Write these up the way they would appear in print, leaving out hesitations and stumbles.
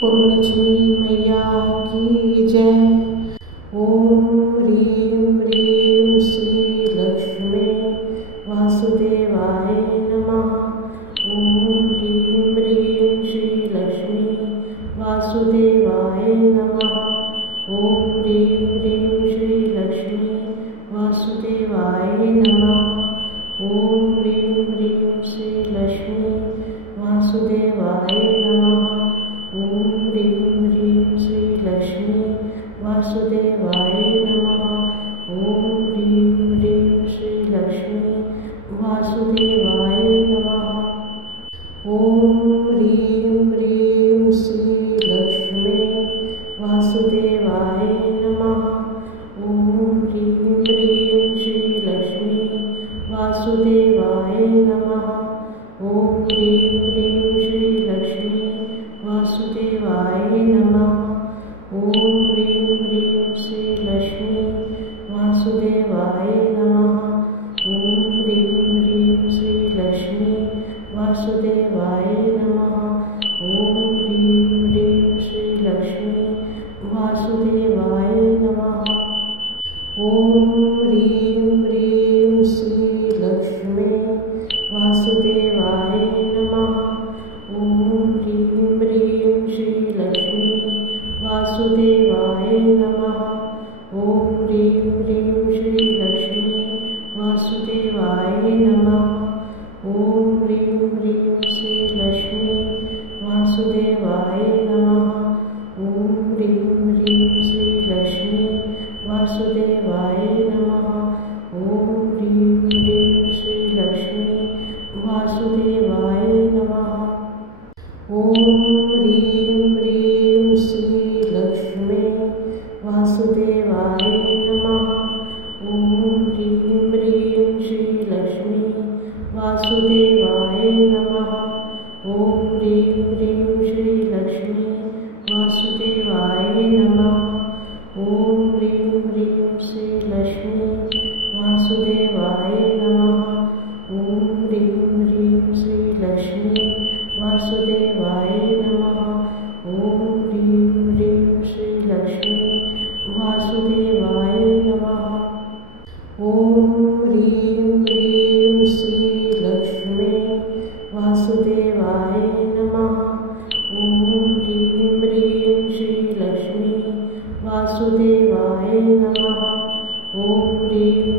पुण्यलक्ष्मी मैया की जय। ओम ह्रीं ह्रीं श्री लक्ष्मी वासुदेवाय नमः। ओम ह्रीं ह्रीं श्री लक्ष्मी वासुदेवाय नमः। ओम ह्रीं ह्रीं श्री लक्ष्मी वासुदेवाय नमः। ओम ह्रीं ह्रीं श्री लक्ष्मी वासुदेवाय नमः। ओम ह्रीं ह्रीं श्री लक्ष्मी वासुदेवाय नमः। ओम ह्रीं ह्रीं श्री लक्ष्मी वासुदेवाय नमः। ओम ह्रीं ह्रीं श्री लक्ष्मी वासुदेवाय नमः। ओम ह्रीं ह्रीं श्री लक्ष्मी वासुदेवाय नमः। ओम ह्रीं ह्रीं श्री लक्ष्मी वासुदेवाय नमः। ओम ह्रीं ह्रीं श्री लक्ष्मी वासुदेवाय नमः। ओम ह्रीं ह्रीं श्री लक्ष्मी वासुदेवाय नमः। ओम ह्रीं ह्रीं श्री लक्ष्मी वासुदेवाय नमः। ओम ह्रीं ह्रीं श्री लक्ष्मी वासुदेवाय नमः। ओम ह्रीं ह्रीं श्री लक्ष्मी वासुदेवाय नमः। ओम ह्रीं ह्रीं श्री लक्ष्मी वासुदेवाय नमः। ओम ह्रीं ह्रीं श्री लक्ष्मी वासुदेवाय नमः। ओम ह्रीं ह्रीं श्री लक्ष्मी वासुदेवाय नमः। ओम ह्रीं ह्रीं श्री लक्ष्मी वासुदेवाय नमः। ओम ह्रीं ह्रीं श्री लक्ष्मी वासुदेवाय नमः। ओम ह्रीं ह्रीं श्री लक्ष्मी वासुदेवाय नमः। ओम ह्रीं ह्रीं श्री लक्ष्मी वासुदेवाय नमः। ओम ह्रीं ह्रीं श्री लक्ष्मी वासुदेवाय नमः। ओम ह्रीं ह्रीं श्री लक्ष्मी वासुदेवाय नमः। ओम ह्रीं ह्रीं श्री लक्ष्मी वासुदेवाय नमः। ओम ह्रीं ह्रीं श्री लक्ष्मी वासुदेवाय नमः। ओम ह्रीं ह्रीं श्री लक्ष्मी वासुदेवाय नमः। ओम ह्रीं ह्रीं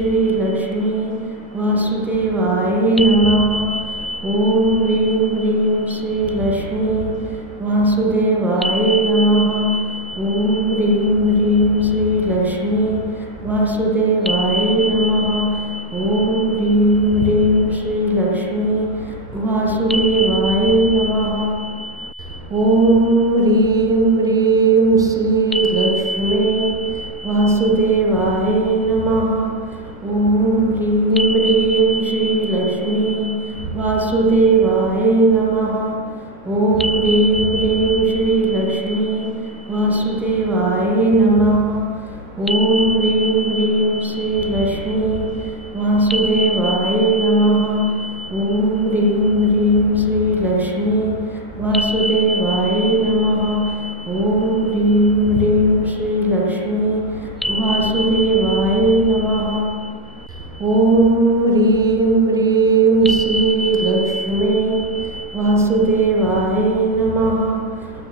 श्री लक्ष्मी वासुदेवाय नमः। ओम ह्रीं ह्रीं श्री लक्ष्मी वासुदेवाय नमः। ओम ह्रीं ह्रीं श्री लक्ष्मी वासुदेवाय नमः। ओम ह्रीं ह्रीं श्री लक्ष्मी वासुदेवाय नमः। ओम ह्रीं ह्रीं श्री लक्ष्मी वासुदेवाय नमः। ओम ह्रीं ह्रीं श्री लक्ष्मी वासुदेवाय नमः। ओम ह्रीं ह्रीं श्री लक्ष्मी वासुदेवाय नमः। ओम ह्रीं ह्रीं श्री लक्ष्मी वासुदेवाय नमः। ओम ह्रीं ह्रीं श्री लक्ष्मी वासुदेवाय नमः। ओम ह्रीं ह्रीं श्री लक्ष्मी वासुदेवाय नमः। ओम ह्रीं ह्रीं श्री लक्ष्मी वासुदेवाय नमः।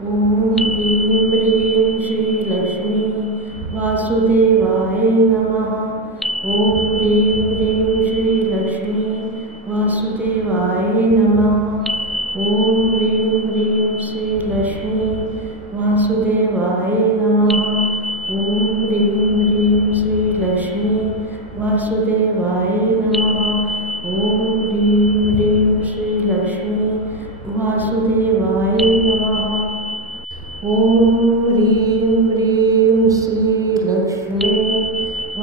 ओम ह्रीं ह्रीं श्री लक्ष्मी वासुदेवाय नमः। ओम ह्रीं ह्रीं श्री लक्ष्मी वासुदेवाय नमः। ओम ह्रीं ह्रीं श्री लक्ष्मी वासुदेवाय नमः। ओम ह्रीं ह्रीं श्री लक्ष्मी वासुदेवाय नमः। ओम ह्रीं ह्रीं श्री लक्ष्मी वासुदेवाय नमः। ओम ह्रीं ह्रीं श्री लक्ष्मी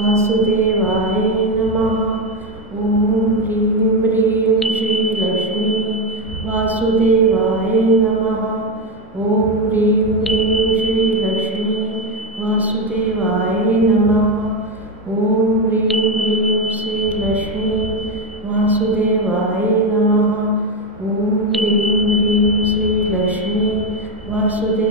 वासुदेवाय नमः। ओम ह्रीं ह्रीं श्री लक्ष्मी वासुदेवाय नमः। ओम ह्रीं ह्रीं श्री लक्ष्मी वासुदेवाय नमः। ओम ह्रीं ह्रीं श्री लक्ष्मी वासुदेवाय नमः। ओम ह्रीं ह्रीं श्री लक्ष्मी वासुदेवाय